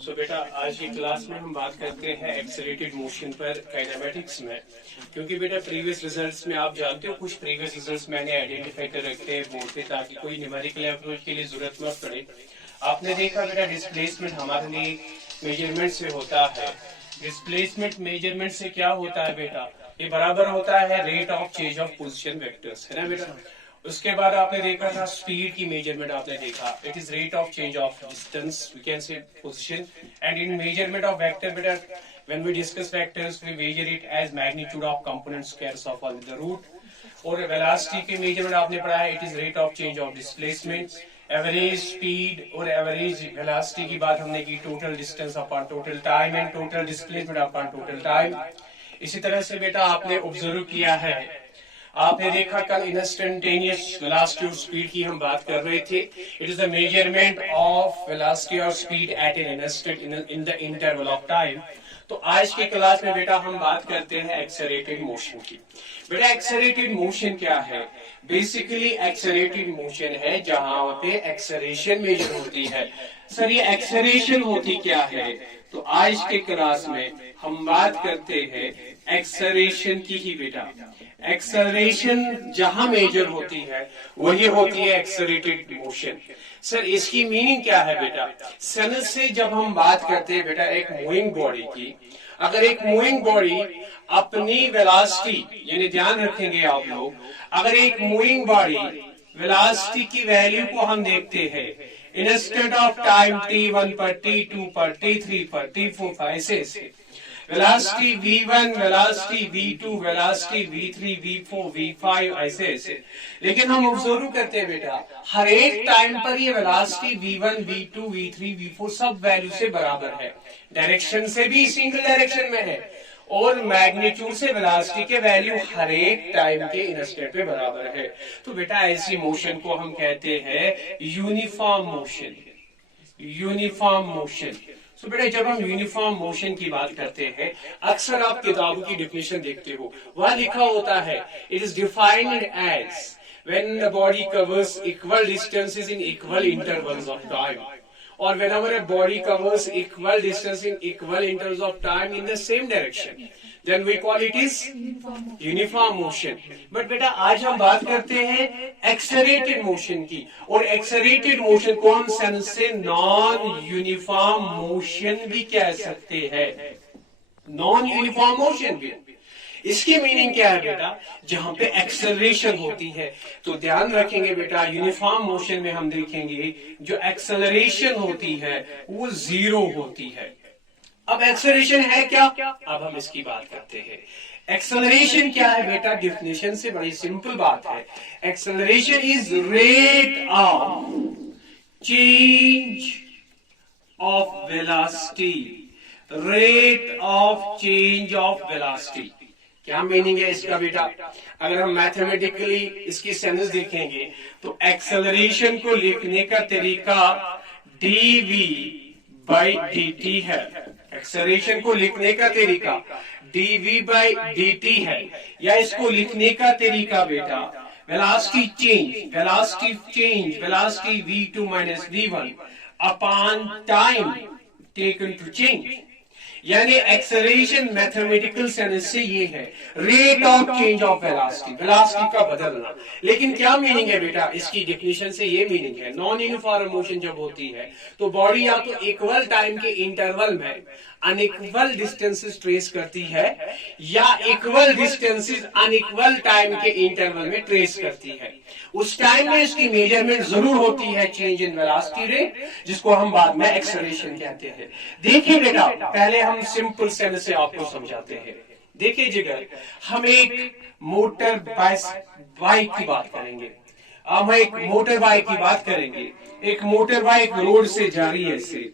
बेटा आज की क्लास में हम बात करते हैं एक्सेलरेटेड मोशन पर काइनेमेटिक्स में, क्योंकि बेटा प्रीवियस रिजल्ट्स में आप जानते हो कुछ प्रीवियस रिजल्ट्स मैंने आइडेंटिफाई कर रखे हैं बोर्ड पे ताकि कोई न्यूमेरिकल अप्रोच के लिए जरूरत मत पड़े। आपने देखा बेटा डिस्प्लेसमेंट हमारे लिए मेजरमेंट से होता है। डिस्प्लेसमेंट मेजरमेंट से क्या होता है बेटा, ये बराबर होता है rate of change of position vectors, है ना बेटा। उसके बाद आपने देखा था स्पीड की मेजरमेंट, आपने देखा it is rate of change of distance, we can say position. And in measurement of vector बेटा, when we discuss vectors we measure it as magnitude of component squares of the root. और velocity की measurement आपने पढ़ा है, it is rate of change of displacement. Average speed और average velocity की बात हमने की, total distance upon total time and total displacement upon total time. इसी तरह से बेटा आपने ऑब्जर्व किया है, आपने देखा कल इंस्टेंटेनियस वेलोसिटी और स्पीड की हम बात कर रहे थे। It is the measurement of velocity और speed at an instant in the interval of time. तो आज की क्लास में बेटा हम बात करते हैं एक्सेलरेटेड मोशन की। बेटा एक्सेलरेटेड मोशन क्या है? बेसिकली एक्सेलरेटेड मोशन है जहां पे एक्सेलरेशन मेजर होती है। सर ये एक्सेलरेशन होती क्या है? तो आज के क्लास में हम बात करते हैं एक्सेलरेशन की ही बेटा। एक्सेलरेशन जहां मेजर होती है वही होती है एक्सेलरेटेड मोशन। सर इसकी मीनिंग क्या है बेटा? सन से जब हम बात करते हैं बेटा एक मूविंग बॉडी की, अगर एक मूविंग बॉडी अपनी वेलोसिटी, यानी ध्यान रखेंगे आप लोग, अगर एक मूविंग बॉडी वेलोसिटी की वैल्यू को हम देखते हैं इंस्टेंट ऑफ टाइम t1 पर, t2 पर, t3 पर, t4 पर, ऐसे velocity v1, velocity v2, velocity v3, v4, v5 ऐसे। लेकिन हम ऑब्जर्व करते हैं बेटा हर एक टाइम पर ये velocity v1, v2, v3, v4 सब वैल्यू से बराबर है। डायरेक्शन से भी सिंगल डायरेक्शन में है और मैग्नीट्यूड से वेलोसिटी के वैल्यू हर एक टाइम के इंस्टेंट पे बराबर है। तो बेटा ऐसी मोशन को हम कहते हैं यूनिफॉर्म मोशन। Uniform motion. तो बेटा जब हम यूनिफॉर्म मोशन की बात करते हैं, अक्सर आप किताबों की डेफिनेशन देखते हो, वहां लिखा होता है it is defined as when the body covers equal distances in equal intervals of time, or whenever a body covers equal distance in equal intervals of time in the same direction, then we call it is uniform motion. But बेटा आज हम बात करते हैं accelerated motion की, और accelerated motion को हम सेंस से नॉन यूनिफॉर्म मोशन भी कह सकते हैं। नॉन यूनिफॉर्म मोशन भी। इसकी मीनिंग क्या है बेटा? जहां पे एक्सेलरेशन होती है, तो ध्यान रखेंगे बेटा यूनिफॉर्म मोशन में हम देखेंगे जो एक्सेलरेशन होती है वो जीरो होती है। अब एक्सेलरेशन है क्या? अब हम इसकी बात करते हैं। एक्सेलरेशन क्या है बेटा? डेफिनेशन से बड़ी सिंपल बात है। Acceleration is rate of change of velocity. Rate of change of velocity क्या मीनिंग है इसका बेटा? अगर हम मैथमेटिकली इसकी सेंस देखेंगे तो एक्सेलरेशन को लिखने का तरीका dv by dt है। एक्सेलरेशन को लिखने का तरीका dv by dt है, या इसको लिखने का तरीका बेटा velocity change, velocity v2 minus v1 upon time taken to change. यानी एक्सेलरेशन मैथमेटिकल सेंस से ये है rate of change of velocity, velocity का बदलना। लेकिन क्या मीनिंग है बेटा? इसकी डेफिनेशन से ये मीनिंग है नॉन यूनिफॉर्म मोशन जब होती है तो बॉडी या तो इक्वल टाइम के इंटरवल में अनइक्वल डिस्टेंसेस ट्रेस करती है, या इक्वल डिस्टेंसेस अनइक्वल टाइम के इंटरवल में ट्रेस करती है। उस टाइम में इसकी मेजरमेंट जरूर होती है चेंज इन वेलोसिटी रेट, जिसको हम बाद में एक्सेलरेशन कहते हैं। देखिए बेटा पहले हम सिंपल सेंस से आपको समझाते हैं। देखिए जिगर, हम एक मोटर बाइक की बात करेंगे। हम एक मोटर बाइक की बात करेंगे। एक मोटर बाइक रोड से जा रही है ऐसे,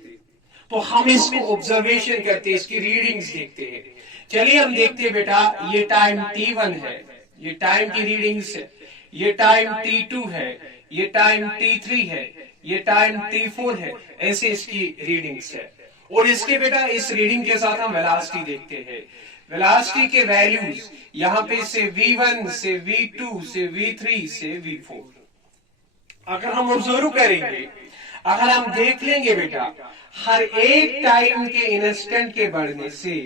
तो हम इसको ऑब्जर्वेशन करते हैं, इसकी रीडिंग्स देखते हैं। चलिए हम देखते हैं बेटा ये टाइम t1 है, ये टाइम की रीडिंग्स है, ये टाइम t2 है, ये टाइम t3 है, ये टाइम t4 है, ऐसे इसकी रीडिंग्स है। और इसके बेटा इस रीडिंग के साथ हम वेलोसिटी देखते हैं। वेलोसिटी के वैल्यूज यहाँ पे से v1 से v2 से v3 से v4 अगर हम ऑब्जर्व करेंगे, अगर हम देख लेंगे बेटा, हर एक टाइम के इंस्टेंट के बढ़ने से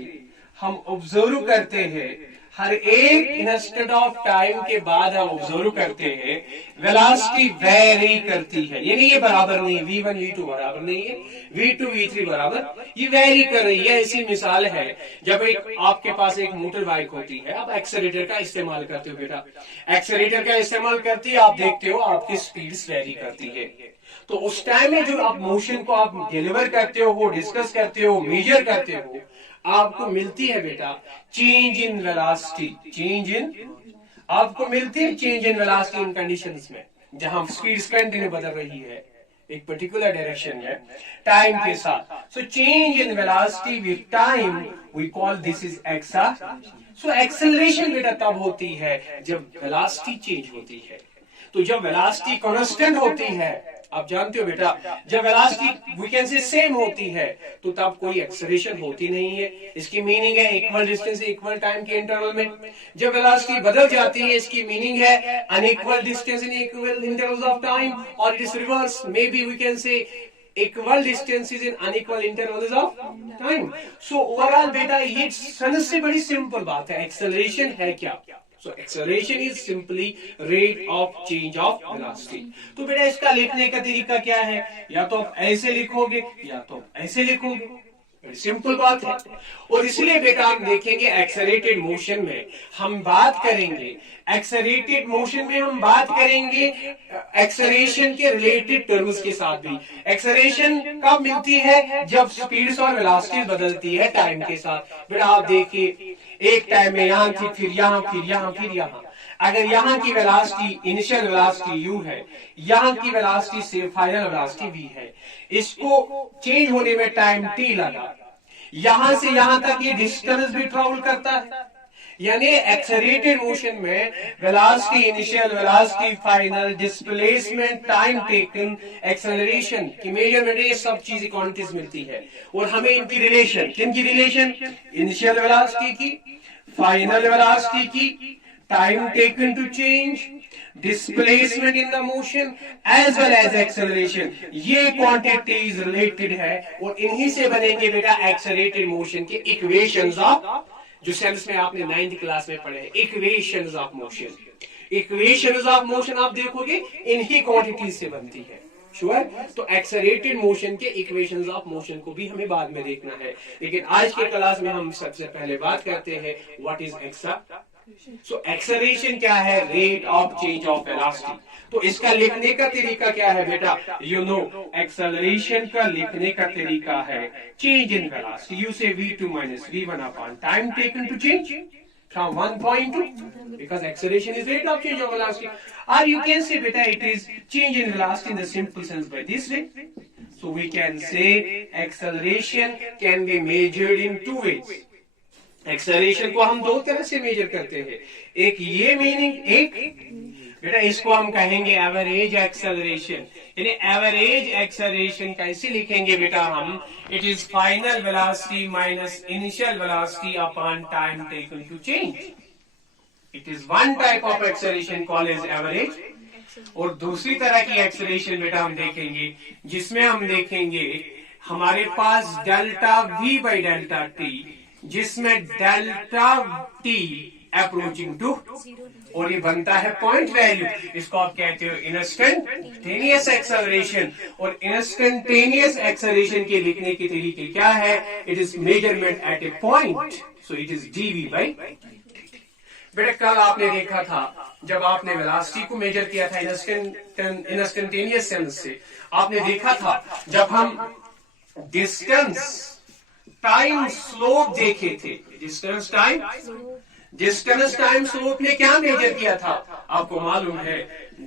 हम ऑब्जर्व करते हैं, हर एक इंस्टेंट ऑफ टाइम के बाद हम ऑब्जर्व करते हैं वेलोसिटी वेरी करती है, यानी ये बराबर नहीं है, v1 v2 बराबर नहीं है, v2 v3 बराबर, ये वेरी कर रही है। ऐसी मिसाल है जब एक आपके पास एक मोटर बाइक होती है, आप एक्सेलेरेटर का इस्तेमाल करते हो बेटा, एक्सेलेरेटर का इस्तेमाल करती है, आप देखते हो आपकी स्पीड वेरी करती है। तो उस टाइम में जो आप मोशन को आप डिलीवर करते हो, वो डिस्कस करते हो, मेजर करते हो, आपको मिलती है बेटा change in velocity, change in, आपको मिलती है change in velocity in conditions में जहां स्पीड कंटिन्यू बदल रही है एक पर्टिकुलर डायरेक्शन में टाइम के साथ। So change in velocity with time we call this is acceleration. So acceleration बेटा तब होती है जब वेलोसिटी चेंज होती है। तो जब वेलोसिटी कांस्टेंट होती है, आप जानते हो बेटा, जब velocity we can say same होती है तो तब कोई एक्सेलरेशन होती नहीं है। इसकी मीनिंग है इक्वल डिस्टेंस इक्वल टाइम के इंटरवल में। जब वेलोसिटी बदल जाती है, इसकी मीनिंग है unequal distance in equal intervals of time, और it is reverse, may be we can say equal distances in unequal intervals of time. So overall बेटा ये सबसे बड़ी सिंपल बात है, एक्सेलरेशन है क्या? So acceleration is simply rate of change of velocity। तो बेटा इसका लिखने का तरीका क्या है? या तो आप ऐसे लिखोगे या तो ऐसे लिखोगे, सिंपल बात है। और इसलिए बेटा हम देखेंगे एक्सेलरेटेड मोशन में हम बात करेंगे, एक्सेलरेटेड मोशन में हम बात करेंगे एक्सेलरेशन के रिलेटेड टर्म्स के साथ भी। एक्सेलरेशन कब मिलती है? जब स्पीड और वेलोसिटी बदलती है टाइम के साथ। बेटा आप देखिए, एक टाइम में यहाँ थी, फिर यहाँ, फिर यहाँ, फिर यहाँ। अगर यहाँ की वेलोसिटी इनिशियल वेलोसिटी u है, यहाँ की वेलोसिटी से फाइनल वेलोसिटी v है, इसको चेंज होने में टाइम t लगा, यहां से यहां तक ये डिस्टेंस भी ट्रेवल करता है। यानी एक्सेलरेटेड मोशन में velocity initial, velocity final, displacement, time taken, acceleration की मेजरमेंट, ये सब चीजें क्वांटिटीज मिलती है। और हमें इनकी रिलेशन, किनकी रिलेशन? इनिशियल वेलोसिटी की, फाइनल वेलोसिटी की, time taken to change, displacement in the motion as well as acceleration, ये क्वांटिटीज रिलेटेड है। और इन्हीं से बनेंगे बेटा एक्सेलरेटेड मोशन के इक्वेशंस ऑफ, जो सेंस में आपने 9th क्लास में पढ़े, equations of motion. Equations of motion आप देखोगे इन्हीं क्वांटिटीज से बनती है, श्योर। तो एक्सेलरेटेड मोशन के इक्वेशंस ऑफ मोशन को भी हमें बाद में देखना है, लेकिन आज के क्लास में हम सबसे पहले बात करते हैं what is acceleration. So acceleration क्या है? Rate of change of velocity. तो इसका लिखने का तरीका क्या है बेटा? यू नो एक्सेलरेशन का लिखने का तरीका है चेंज इन वेलोसिटी, यू से v2 minus v1 upon time taken to change from one point to, because acceleration is rate of change of velocity, or you can say beta it is change in velocity in the simple sense by this way. So we can say acceleration can be measured in two ways। Acceleration को हम दो तरह से major करते हैं, एक ये meaning, एक बेटा इसको हम कहेंगे एवरेज एक्सेलरेशन। यानी एवरेज एक्सेलरेशन कैसे लिखेंगे बेटा हम? It is final velocity minus initial velocity upon time taken to change. It is one type of acceleration called as average. और दूसरी तरह की एक्सेलरेशन बेटा हम देखेंगे जिसमें हम देखेंगे हमारे पास delta v by delta t, जिसमें डेल्टा t अप्रोचिंग टू, और ये बनता है पॉइंट वैल्यू। इसको आप कहते हो इंस्टेंटेनियस एक्सेलरेशन। और इंस्टेंटेनियस एक्सेलरेशन के लिखने के तरीके क्या है? It is measurement at a point, so it is dv by dt। बेटा कल आपने देखा था जब आपने वेलोसिटी को मेजर किया था इंस्टेंटेनियस सेंस से, आपने देखा था जब हम डिस्टेंस टाइम स्लोप देखे थे, डिस्टेंस टाइम स्लोप ने क्या मेजर किया था? आपको मालूम है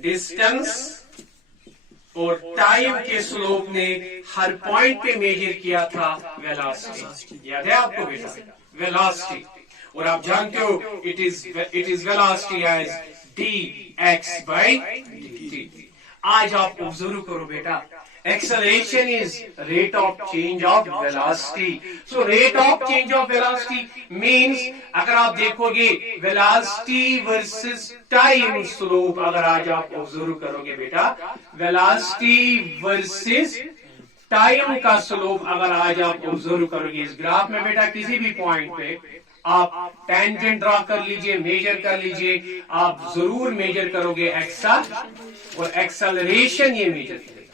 डिस्टेंस और टाइम के स्लोप ने हर पॉइंट पे मेजर किया था वेलोसिटी। याद है आपको बेटा? वेलोसिटी। और आप जानते हो it is velocity as dx by dt। आज आप ऑब्जर्व करो बेटा, acceleration is rate of change of velocity. So rate of change of velocity means अगर आप देखोगे velocity versus time slope, अगर आज आप ऑब्जर्व करोगे बेटा velocity versus टाइम का स्लोप अगर आज आप ऑब्जर्व करोगे इस ग्राफ में बेटा, किसी भी पॉइंट पे आप टेंजेंट ड्रॉ कर लीजिए, मेजर कर लीजिए, आप जरूर मेजर करोगे एक्सल और एक्सेलरेशन ये मेजर करेगा.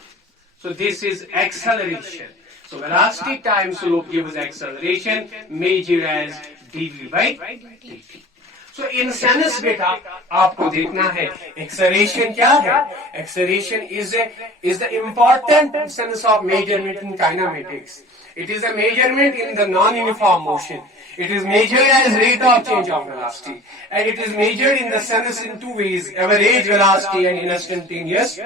So this is acceleration. So velocity time slope gives acceleration measured as dv by dt. So in sense बेटा आपको देखना है acceleration क्या है. Acceleration is the important sense of measurement in kinematics. It is a measurement in the non-uniform motion. It is measured as rate of change of velocity, and it is measured in the sense in two ways: average velocity and instantaneous.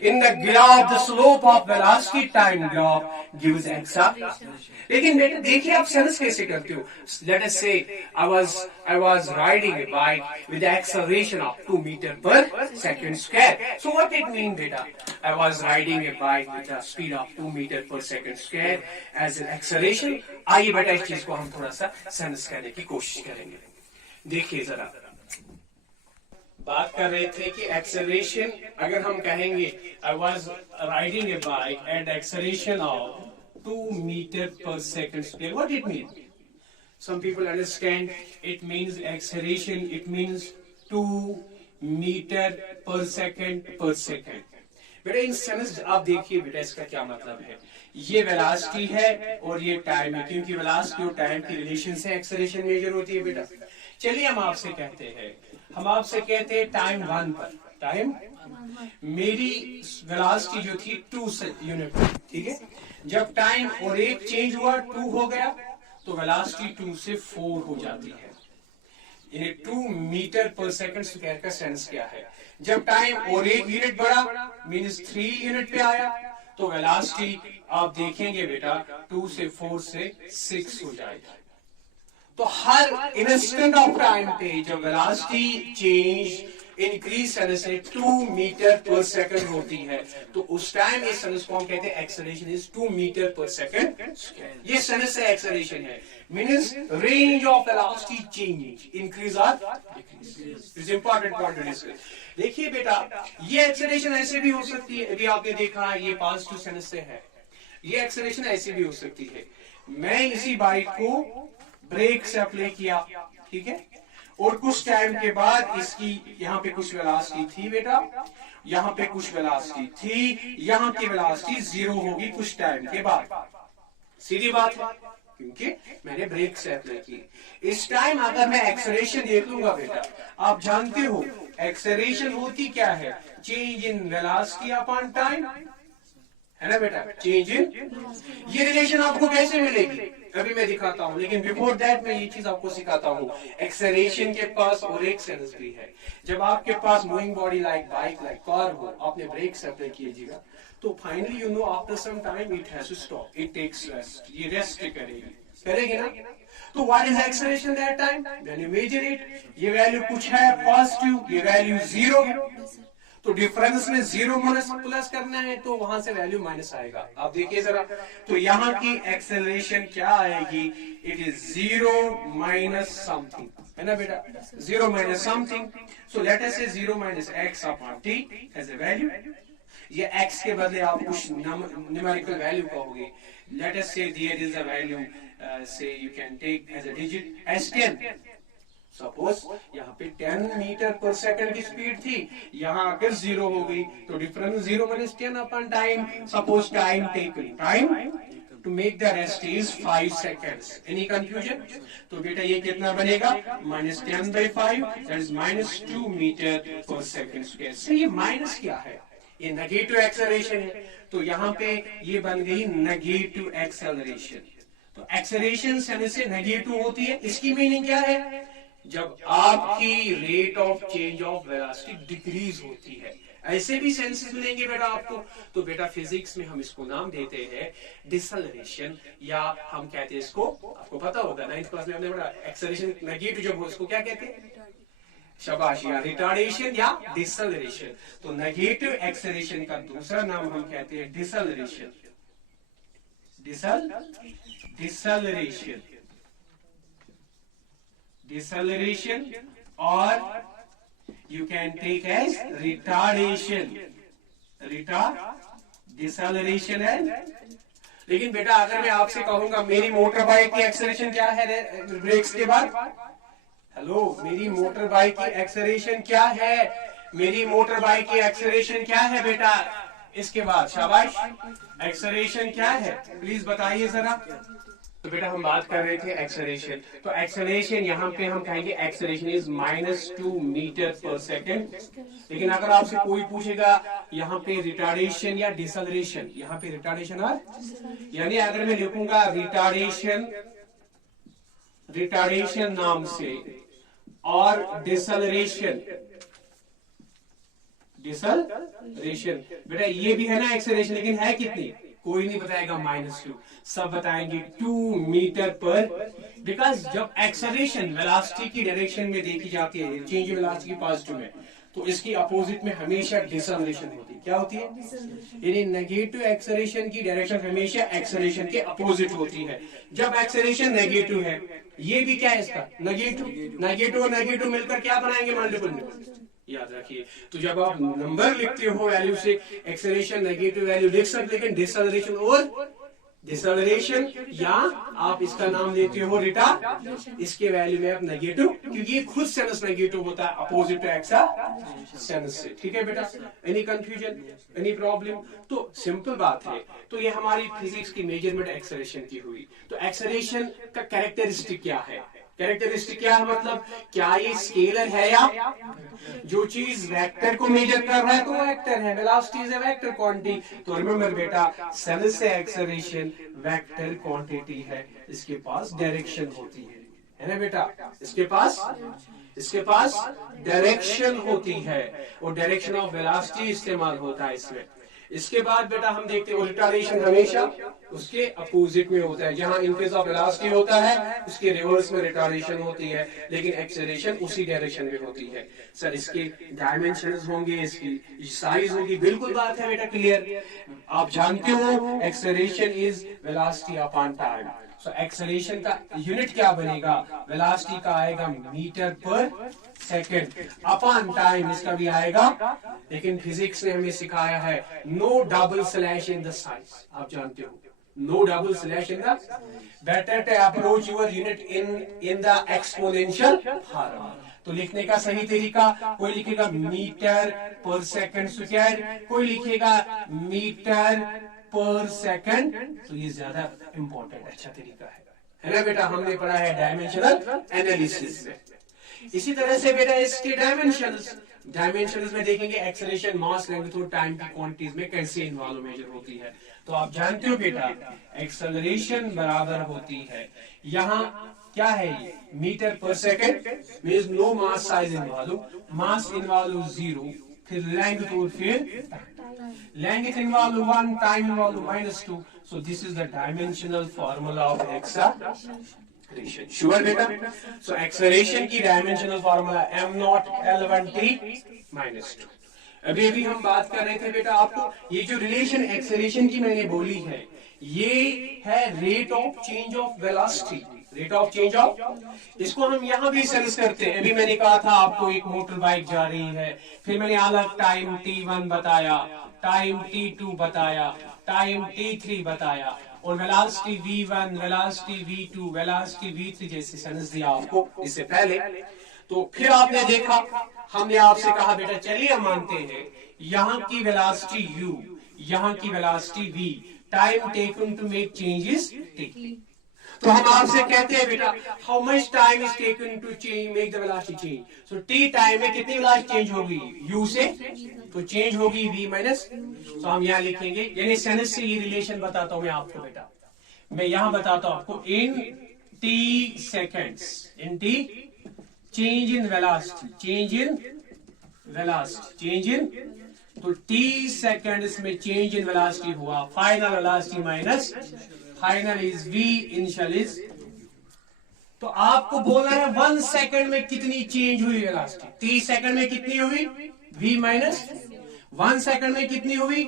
In the graph, the slope of velocity time graph gives acceleration. लेकिन बेटा देखिए आप sense कैसे करते हो. Let us say I was riding a bike with the acceleration of 2 meter per second square. So what it mean बेटा? I was riding a bike with a speed of 2 meter per second square as an acceleration. आइए बेटा इस चीज को हम थोड़ा सा sense करने की कोशिश करेंगे. देखिए जरा बात कर रहे थे कि एक्सेलरेशन अगर हम कहेंगे I was riding a bike at acceleration of 2 meter per second square. What it means? Some people understand it means acceleration, it means 2 meter per second per second. बेटा इन सेंस आप देखिए बेटा इसका क्या मतलब है. ये वेलोसिटी है और ये टाइम है, क्योंकि वेलोसिटी और टाइम की रिलेशन से एक्सेलरेशन मेजर होती है बेटा. चलिए हम आपसे कहते हैं टाइम 1 पर, टाइम मेरी वेलोसिटी जो थी 2 यूनिट, ठीक है. जब टाइम और एक चेंज हुआ 2 हो गया तो वेलोसिटी 2 से 4 हो जाती है. यानी 2 मीटर पर सेकंड स्क्वायर का सेंस क्या है. जब टाइम और एक यूनिट बढ़ा मीन्स 3 यूनिट पे आया तो वेलोसिटी आप देखेंगे बेटा 2 से 4 से 6 हो जाएगा. तो हर इंस्टेंट ऑफ टाइम पे जब वेलोसिटी चेंज इंक्रीज करने से 2 मीटर पर सेकंड होती है तो उस टाइम ये सेंस को हम कहते हैं एक्सेलरेशन इज 2 मीटर पर सेकंड. ये सेंस से एक्सेलरेशन है means range of velocity change increase और decrease. Is important point to discuss. देखिए बेटा ये एक्सेलरेशन ऐसे भी हो सकती है, अभी आपने देखा ये पॉजिटिव सेंस से है. ये एक्सेलरेशन ऐसे भी हो सकती है. मैं इसी बाइक को ब्रेक से अप्लाई किया, ठीक है, और कुछ टाइम के बाद इसकी यहाँ पे कुछ वेलोसिटी थी बेटा, यहाँ पे कुछ वेलोसिटी थी, यहाँ की वेलोसिटी 0 होगी कुछ टाइम के बाद. सीधी बात है क्योंकि मैंने ब्रेक से अप्लाई की. इस टाइम अगर मैं एक्सेलरेशन देख लूंगा बेटा, आप जानते हो एक्सेलरेशन होती क्या है, change in velocity upon time, है ना बेटा, चेंज इन. ये रिलेशन आपको कैसे मिलेगी अभी मैं दिखाता हूं, लेकिन बिफोर दैट मैं ये चीज आपको सिखाता हूं. एक्सेलरेशन के पास और एक सेंस भी है. जब आपके पास moving body like bike like car हो, आपने ब्रेक से अप्लाई कीजिएगा तो finally you know after some time it has to stop, it takes rest. ये रेस्ट करेगी ना. तो what is acceleration that time when you measure it. ये वैल्यू कुछ है पॉजिटिव, ये वैल्यू 0 है, तो डिफरेंस में 0 माइनस प्लस करना है तो वहां से वैल्यू माइनस आएगा. आप देखिए जरा, तो यहाँ की एक्सेलरेशन क्या आएगी, इट इज 0 माइनस समथिंग, है ना बेटा, 0 minus something. So let us say 0 minus x upon t as a value. ये x के बदले आप कुछ न्यूमेरिकल वैल्यू कहोगे. Let us say there is a value say you can take as a digit as 10. Suppose यहाँ पे 10 metre पर second की स्पीड थी, यहाँ अगर 0 हो गई तो difference 0 minus 10 upon time. Suppose time taken, time to make the rest is 5 seconds. Any confusion? तो बेटा ये कितना बनेगा, minus 10 by 5 that is minus 2 metre पर सेकंड स्क्वायर. से ये माइनस क्या है, ये नेगेटिव एक्सेलरेशन है, तो यहाँ पे ये बन गई नेगेटिव एक्सेलरेशन. तो एक्सेलरेशन से नेगेटिव होती है. इसकी मीनिंग क्या है, जब आपकी rate of change of velocity decrease होती है. ऐसे भी सेंसेस मिलेंगे बेटा आपको. तो बेटा फिजिक्स में हम इसको नाम देते हैं डिसेलरेशन, या हम कहते हैं इसको, आपको पता होगा 9th क्लास में हमने पढ़ा एक्सेलरेशन नेगेटिव जब हो इसको क्या कहते हैं, शाबाश, या रिटार्डेशन या डिसलरेशन। तो नेगेटिव एक्सेलरेशन का दूसरा नाम हम कहते हैं डिसलरेशन। डिसलरेशन, डिसलरेशन, और you can take as retardation, deceleration है। लेकिन बेटा अगर मैं आपसे कहूंगा मेरी मोटर बाइक की एक्सेलरेशन क्या है ब्रेक्स के बाद, हेलो, मेरी मोटर बाइक की एक्सेलरेशन क्या है, मेरी मोटर बाइक की एक्सेलरेशन क्या है बेटा, इसके बाद शाबाश, एक्सेलरेशन क्या है, प्लीज बताइए जरा। तो बेटा हम बात कर रहे थे एक्सेलरेशन, तो एक्सेलरेशन यहाँ पे हम कहेंगे एक्सेलरेशन इज -2 मीटर पर सेकेंड। लेकिन अगर आपसे कोई पूछेगा यहाँ पे रिटार्डेशन या डिसलरेशन, यहाँ पे रिटार्डेशन और, यानी अगर मैं लिखूंगा रिटार्डेशन नाम से और डिसलरेशन, बेटा ये भी है ना एक्सेलरेशन, लेकिन है कितनी, कोई नहीं बताएगा -2, सब बताएंगे 2 मीटर पर। बिकॉज जब एक्सेलरेशन वेलोसिटी की डायरेक्शन में देखी जाती है, चेंज वेलोसिटी की पॉजिटिव में, तो इसकी अपोजिट में हमेशा डिसलरेशन होती है। क्या होती है, यानी नेगेटिव एक्सेलरेशन की डायरेक्शन हमेशा एक्सेलरेशन के अपोजिट होती है। जब एक्सेलरेशन नेगेटिव है, ये भी क्या है इसका, नेगेटिव और नेगेटिव मिलकर क्या बनाएंगे, मल्टीपल, याद रखिए। तो जब आप नंबर लिखते हो वैल्यू से, एक्सेलरेशन नेगेटिव वैल्यू लिख सकते, लेकिन डिसलरेशन और डिसलरेशन, या आप इसका नाम देते हो रिटार्ड, इसके वैल्यू में आप नेगेटिव, क्योंकि ये खुद सेंस नेगेटिव होता है अपोजिट टू एक्सेलरेशन से। ठीक है बेटा, एनी कंफ्यूजन, एनी प्रॉब्लम? तो सिंपल बात है। तो ये हमारी फिजिक्स की मेजरमेंट एक्सेलरेशन की हुई। तो एक्सेलरेशन का कैरेक्टरिस्टिक क्या है, कैरेक्टरिस्टिक क्या है, मतलब क्या ये स्केलर है, या जो चीज वेक्टर को मेजर कर रहा है तो वो वेक्टर है, velocity is a vector quantity. तो रिमेंबर बेटा, सेल से एक्सेलरेशन वेक्टर क्वांटिटी है, इसके पास डायरेक्शन होती है ना बेटा, इसके पास डायरेक्शन होती है, और डायरेक्शन ऑफ वेलोसिटी इस्तेमाल होता है इसमें। इसके बाद बेटा हम देखते हैं रिटार्डेशन हमेशा उसके अपोजिट में होता है, जहां इंक्रीज ऑफ वेलोसिटी होता है उसके रिवर्स में रिटार्डेशन होती है, लेकिन एक्सेलरेशन उसी डायरेक्शन में होती है। सर इसके डायमेंशंस होंगे, इसकी साइज होगी, बिल्कुल बात है बेटा क्लियर। आप जानते हो acceleration is velocity upon time. So acceleration का यूनिट क्या बनेगा, वेलोसिटी का आएगा मीटर पर सेकेंड, अपॉन टाइम इसका भी आएगा। लेकिन फिजिक्स ने हमें सिखाया है no double slash in the size, आप जानते हो, no double slash in the, better to approach your unit in the exponential form. तो लिखने का सही तरीका, कोई लिखेगा मीटर पर सेकंड स्क्वायर, कोई लिखेगा मीटर पर सेकंड, तो ये ज्यादा इंपॉर्टेंट अच्छा तरीका है ना बेटा, हमने पढ़ा है डायमेंशनल एनालिसिस में। इसी तरह से बेटा इसके डायमेंशंस में देखेंगे एक्सेलरेशन, मास, लेंथ और टाइम की क्वांटिटीज में कैसे इन्वॉल्व मेजर होती है। तो आप जानते हो बेटा एक्सेलरेशन बराबर होती है, यहाँ क्या है ये, मीटर पर second, means no mass size involve, mass involve 0, फिर लेंथ और फिर length involve 1, time involve -2। So this is the dimensional formula of acceleration. Sure बेटा? सो एक्सेलरेशन की डायमेंशनल फार्मूला m0 L1t -2। अभी हम बात कर रहे थे बेटा, आपको ये जो रिलेशन एक्सेलरेशन की मैंने बोली है, ये है rate of change of velocity, rate of change of, इसको हम यहाँ भी सेंस करते हैं। अभी मैंने कहा था आपको एक मोटर बाइक जा रही है, फिर मैंने अलग टाइम t1 बताया, टाइम t2 बताया, टाइम t3 बताया, और velocity v1, velocity v2, velocity v3 जैसे सेंस दिया आपको इससे पहले। तो फिर आपने देखा, हमने आपसे कहा बेटा चलिए हम मानते हैं यहाँ की वेलोसिटी u, यहाँ की velocity v, time taken to make changes t। तो हम आपसे कहते हैं बेटा how much time is taken to change make the velocity change. So t time में कितनी वेलोसिटी चेंज होगी u से, तो चेंज होगी v माइनस। तो हम यहाँ लिखेंगे, यानी सेंस से ये रिलेशन बताता हूं मैं आपको बेटा, मैं यहाँ बताता हूं आपको, इन t seconds, in t change in velocity, change in velocity, change in, तो t सेकेंड्स में चेंज इन वेलोसिटी हुआ, final velocity minus final is v, initial is तो आपको बोलना है 1 सेकंड में कितनी चेंज हुई वेलोसिटी। 30 सेकंड में कितनी हुई v माइनस 1 सेकंड में कितनी हुई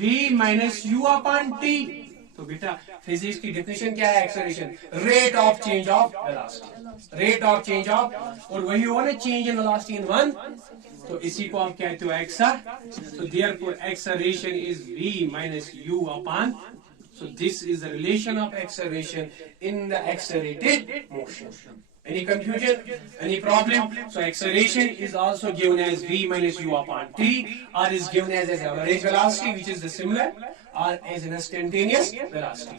v minus u upon t। तो बेटा फिजिक्स की डेफिनेशन क्या है acceleration, rate of change of velocity, rate of change of, और वही हुआ ना चेंज इन वेलोसिटी इन 1, तो इसी को आप कहते हो एक्सर। तो therefore acceleration is v minus u upon, so this is the relation of acceleration in the accelerated motion. Any confusion? Any problem? So acceleration is also given as v minus u upon t, or is given as average velocity, which is the similar, or as an instantaneous velocity.